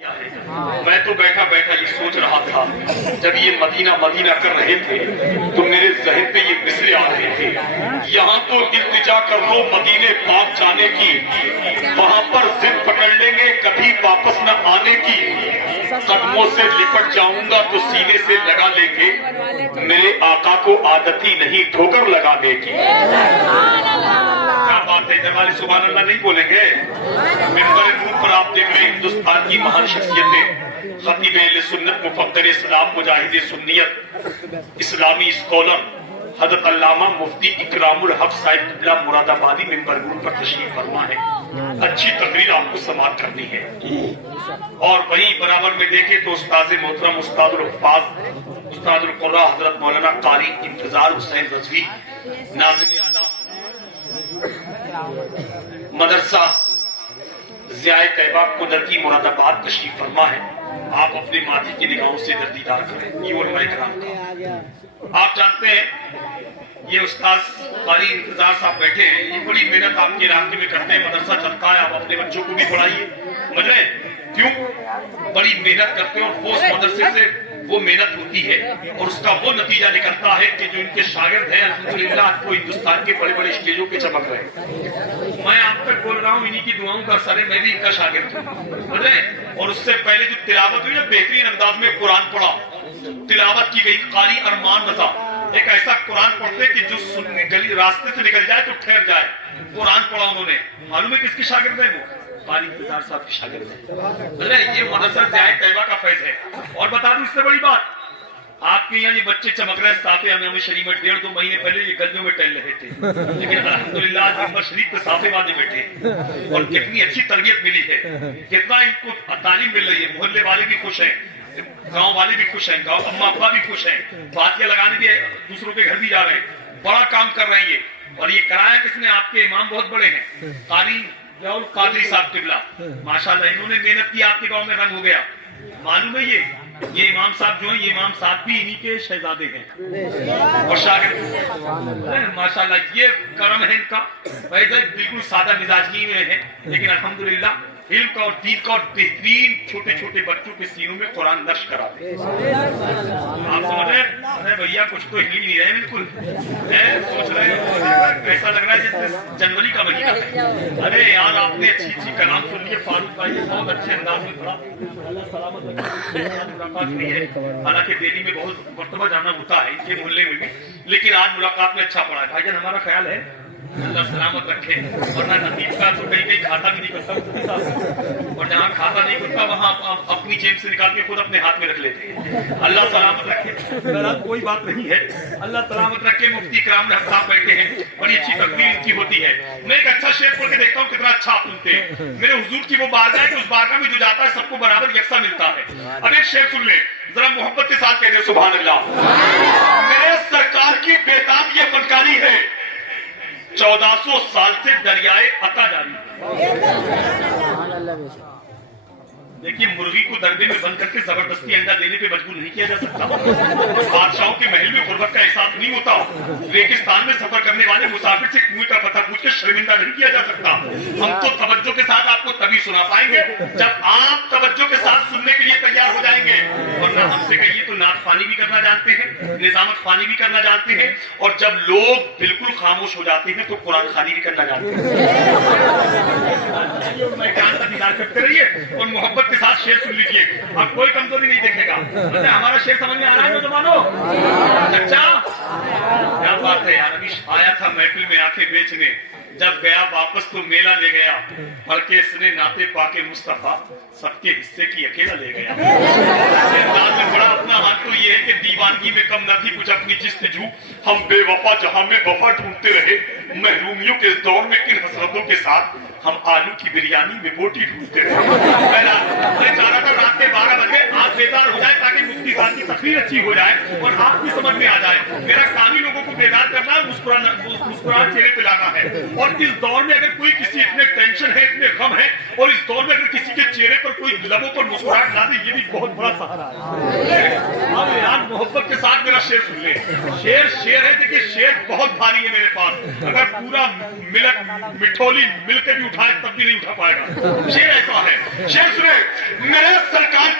میں تو بیٹھا بیٹھا یہ سوچ رہا تھا جب یہ مدینہ مدینہ کر رہے تھے تو میرے ذہن پہ یہ مصرے آ رہے تھے، یہاں تو التجا کر لو مدینے پاک جانے کی، وہاں پر ضد پکڑ لیں گے کبھی واپس نہ آنے کی، قدموں سے لپٹ جاؤں گا تو سینے سے لگا لیں گے، میرے آقا کو عادت ہی نہیں ٹھوکر لگانے کی۔ کیا بات ہے، ادھر والے سبحان اللہ نہیں بولیں گے؟ منبر نور پر آپ دیکھ رہے ہندوستان کی مہان شخصیتیں، خطیب اہل سنت، مفکر اسلام، مجاہد سنیت، اسلامی اسکالر حضرت علامہ مفتی اکرام الحق صاحب قبلہ مراد آبادی منبر نور پر تشریف فرما ہے۔ اچھی تقریر آپ کو سماعت کرنی ہے، اور وہیں برابر میں دیکھیں تو استاذ محترم، استاد الحفاظ، استاد القراء حضرت مولانا قاری انتظار حسین رضوی، ناظم اعلیٰ مدرسہ ضیاء طیبہ کنرکی مراد آباد تشریف فرما ہے۔ آپ اپنے ماتھی کی نگاہوں سے دیدار کریں، یہ علماء کرام کا۔ آپ جانتے ہیں یہ استاذ قاری انتظار صاحب بیٹھے ہیں، یہ بڑی محنت آپ کے علاقے میں کرتے ہیں، مدرسہ چلتا ہے، آپ اپنے بچوں کو بھی پڑھائیے، سمجھ رہے ہیں کیوں؟ بڑی محنت کرتے ہیں، اور اس مدرسے سے وہ محنت ہوتی ہے اور اس کا وہ نتیجہ نکلتا ہے کہ جو ان کے شاگرد ہیں الحمدللہ آپ کو ہندوستان کے بڑے بڑے اسٹیجوں پہ چمک رہے ہیں۔ میں آپ تک بول رہا ہوں، انہی کی دعاؤں کا اثر ہے، میں بھی ان کا شاگرد ہوں، سمجھ رہے ہیں؟ اور اس سے پہلے جو تلاوت ہوئی نا، بہترین انداز میں قرآن پڑھا، تلاوت کی گئی، قاری ارمان رضا ایک ایسا قرآن پڑھتے کہ جو گلی راستے سے نکل جائے تو ٹھہر جائے، قرآن پڑھا انہوں نے۔ معلوم ہے کس کے شاگرد ہیں وہ؟ قاری انتظار صاحب کے شاگرد ہیں۔ یہ مدرسہ ضیاء طیبہ کا فیض ہے۔ اور بتا دوں اس سے بڑی بات، آپ کے یہاں یہ بچے چمک رہے صافے امام شریف میں 1.5-2 مہینے پہلے یہ گلیوں میں ٹہل رہے تھے، لیکن الحمدللہ آج منبر شریف پہ صافے باندھے بیٹھے ہیں، اور کتنی اچھی تربیت ملی ہے، کتنا ان کو تعلیم مل رہی ہے، محلے والے بھی خوش ہیں، گاؤں والے بھی خوش ہیں، گاؤں اما ابا بھی خوش ہیں، باتیاں لگانے بھی دوسروں کے گھر بھی جا رہے ہیں، بڑا کام کر رہے ہیں یہ۔ اور یہ کرایا کس نے؟ آپ کے امام بہت بڑے ہیں، قاری قادری صاحب قبلہ، ماشاءاللہ انہوں نے محنت کی، آپ کے گاؤں میں رنگ ہو گیا۔ معلوم ہے یہ امام صاحب جو ہیں، یہ امام صاحب بھی انہی کے شہزادے ہیں اور شاگرد، ماشاءاللہ یہ کرم ہے ان کا۔ ویسے بالکل سادہ مزاجی میں ہے، لیکن الحمدللہ علم کا اور دین کا اور بہترین چھوٹے چھوٹے بچوں کے سینوں میں قرآن نقش کراتے ہیں۔ آپ سمجھ رہے ہیں؟ ارے بھیا کچھ تو ہل ہی نہیں رہے، بالکل سوچ رہے ہیں ایسا لگ رہا ہے جیسے جنوری کا مہینہ ہے۔ ارے یار آپ نے اچھی اچھی کلام سن لیے، فاروق بھائی بہت اچھے انداز میں پڑھا، اللہ سلامت ملاقات ہوئی ہے، حالانکہ دہلی میں بہت مرتبہ جانا ہوتا ہے ان کے محلے میں بھی، لیکن آج ملاقات میں اچھا پڑا ہے۔ بھائی جان ہمارا خیال ہے اللہ سلامت رکھے، ورنہ نتیب کا تو کہیں کہیں کھاتا بھی نہیں کرتا، اور جہاں کھاتا نہیں کرتا وہاں اپنی جیب سے نکال کے خود اپنے ہاتھ میں رکھ لیتے ہیں۔ اللہ سلامت رکھے، بہرحال کوئی بات نہیں ہے، اللہ سلامت رکھے۔ مفتی اکرام الحق صاحب بیٹھے ہیں، بڑی اچھی تقریر ان کی ہوتی ہے۔ میں ایک اچھا شعر پڑھ کے دیکھتا ہوں کتنا اچھا آپ سنتے ہیں۔ میرے حضور کی وہ بارگاہ ہے کہ اس بارگاہ میں جو جاتا ہے سب کو برابر یکساں ملتا ہے۔ اب ایک شعر سن لیں ذرا، محبت کے ساتھ کہہ دیں سبحان اللہ۔ میرے سرکار کی بیتاب یہ فنکاری ہے، 1400 سال سے دریائے عطا جاری ہے۔ دیکھیے مرغی کو دربے میں بند کر کے زبردستی انڈا دینے پہ مجبور نہیں کیا جا سکتا، بادشاہوں کے محل میں غربت کا احساس نہیں ہوتا، ریگستان میں سفر کرنے والے مسافر سے کنویں کا پتہ پوچھ کے شرمندہ نہیں کیا جا سکتا۔ ہم تو توجہ کے ساتھ آپ کو تبھی سنا پائیں گے جب آپ توجہ کے ساتھ سننے کے لیے تیار ہو جائیں گے، ورنہ ہم سے کہیے تو نعت خوانی بھی کرنا جانتے ہیں، نظامت خوانی بھی کرنا جانتے ہیں، اور جب لوگ بالکل خاموش ہو جاتے ہیں تو قرآن خوانی بھی کرنا جانتے ہیں۔ میں جان کا دیدار کرتے رہیے اور محبت کے ساتھ شعر سن لیجیے، اب کوئی کمزوری نہیں دیکھے گا۔ ہمارا شعر سمجھ میں آ رہا ہے نوجوانوں؟ اچھا کیا بات ہے یار، ابھی آیا تھا محفل میں آنکھیں بیچنے، جب گیا واپس تو میلہ لے گیا، پڑھ کے اس نے ناطے پاک مصطفیٰ سب کے حصے کی اکیلا لے گیا۔ میں بڑا اپنا ہاتھ تو یہ ہے کہ دیوانگی میں کم نہ تھی کچھ اپنی جستجو، ہم بے وفا جہاں میں وفا ڈھونڈتے رہے، محرومیوں کے دور میں کن حسرتوں کے ساتھ ہم آلو کی بریانی میں بوٹی ڈھونڈتے رہے۔ میں چاہ رہا تھا رات کے 12 بجے آپ بیدار ہو جائے تاکہ مفتی صاحب کی تقریر اچھی ہو جائے اور آپ کی سمجھ میں آ جائے۔ میرا کام ہی لوگوں کو بیدار کرنا ہے، مسکراہٹ چہرے پہ لانا ہے۔ اور اس دور میں اگر کوئی کسی اتنے ٹینشن ہے، اتنے غم ہے، اور اس دور میں اگر کسی کے چہرے پر کوئی لبوں پر مسکراہٹ لا دے، یہ بھی بہت بڑا سہارا ہے۔ اب یار محبت کے ساتھ میرا شعر سن لیں، شعر ہے، دیکھیے شعر بہت بھاری ہے میرے پاس، اگر پورا مٹھولی مل کے بھی اٹھائے تب بھی نہیں اٹھا پائے گا۔ شعر ایسا ہے، شعر سنے، میرے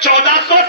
1400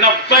90